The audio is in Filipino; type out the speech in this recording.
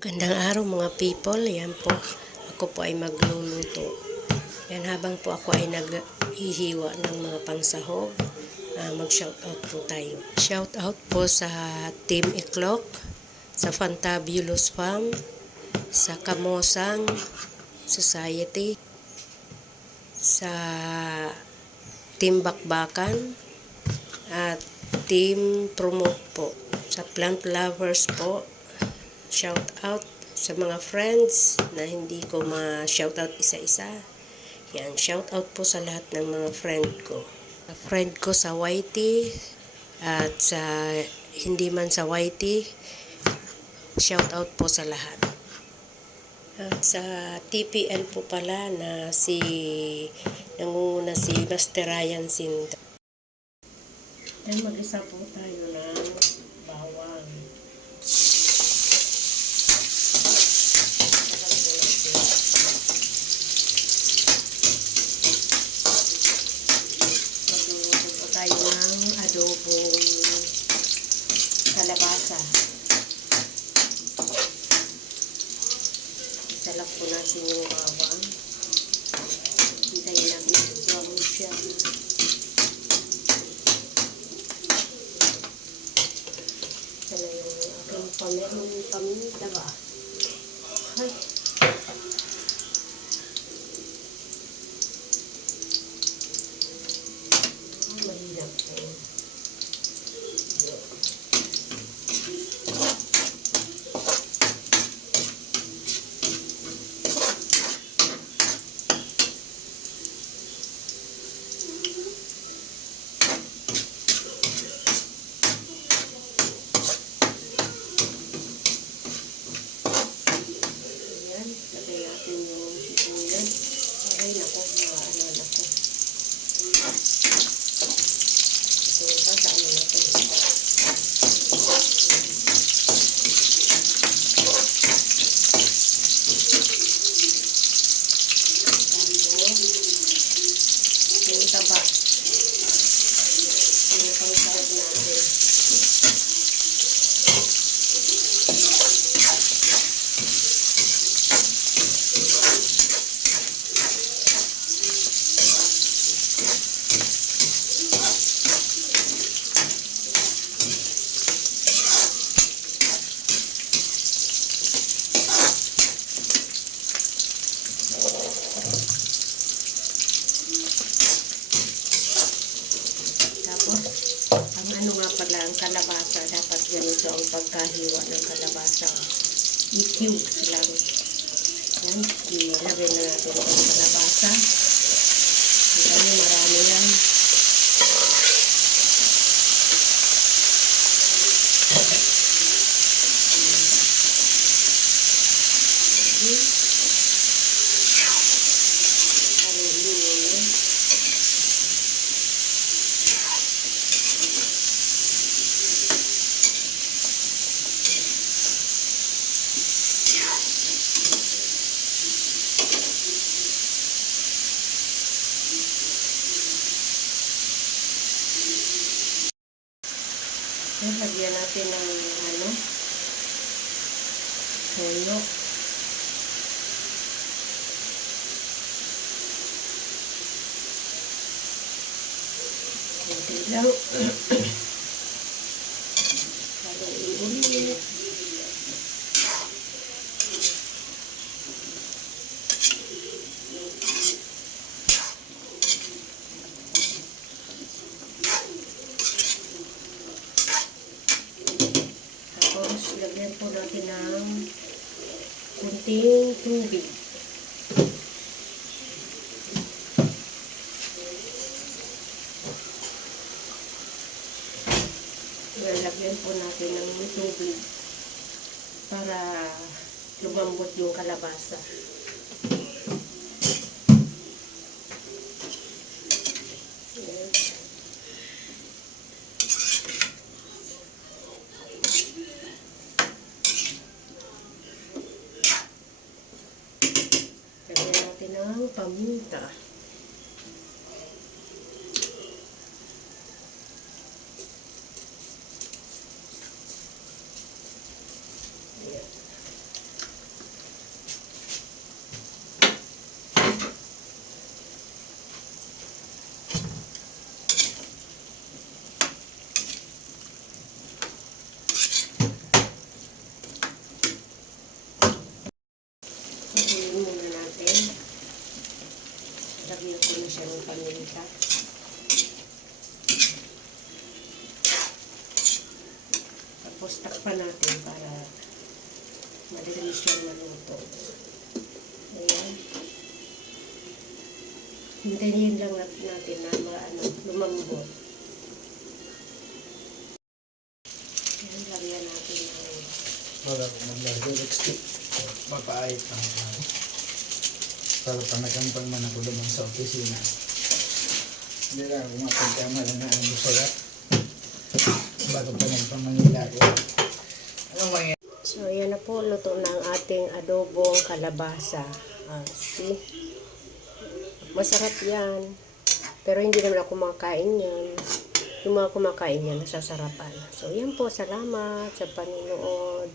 Magandang araw mga people. Yan po. Ako po ay magluluto. Yan habang po ako ay naghihiwa ng mga pangsahog. Mag-shoutout po tayo. Shoutout po sa Team Iklok, sa Fantabulous Farm, sa Kamosang Society, sa Team Bakbakan, at Team Promote po. Sa Plant Lovers po. Shout out sa mga friends na hindi ko ma-shout out isa-isa. Yan, shout out po sa lahat ng mga friend ko. Friend ko sa YT at sa hindi man sa YT, shout out po sa lahat. At sa TPL po pala na nangunguna si Master Ryan Sinta. Then mag-isa po tayo ng bawang. Tayo ng adobong kalabasa. Isa lang po natin yung bawang. Hintayin natin yung siya. Ito na yung aking paminta ba? Ay. Mahirap po. Ayan, lagay natin yung sibuyas. Ay, naku, ano na po. Ito pa sa ano na po. Yung taba. Yung pangsahog natin. Ano nga pala ang kalabasa, dapat ganito ang pagkahiwa ng kalabasa. I-cubes lang. Yan, ilagay na natin ang kalabasa. Ito marami yan. Yan, lagyan natin ng toyo. Kunti lang. Haluin ulit. Lagyan po natin ng kunting tubig. Lagyan po natin ng tubig para lumambot yung kalabasa. Ng paminta. Ayan. paminta. Tapos takpan natin para madali siyang maluto. Ayan. Hintayin lang natin na lumambot. Ayan, lagyan natin ng Wala akong maglagay lipstick. Mapait lang. Para panagampang man ako naman sa opisina. Hindi lang ako mapagkama lang na ano sulat. Bago pa nagpamanila ko. Ano mangyayari? So, ayan na po, luto na ang ating adobong kalabasa. See? Masarap yan. Pero hindi naman ako kumakain yan. Yung mga kumakain yan, nasasarapan. So, yan po, salamat sa panonood.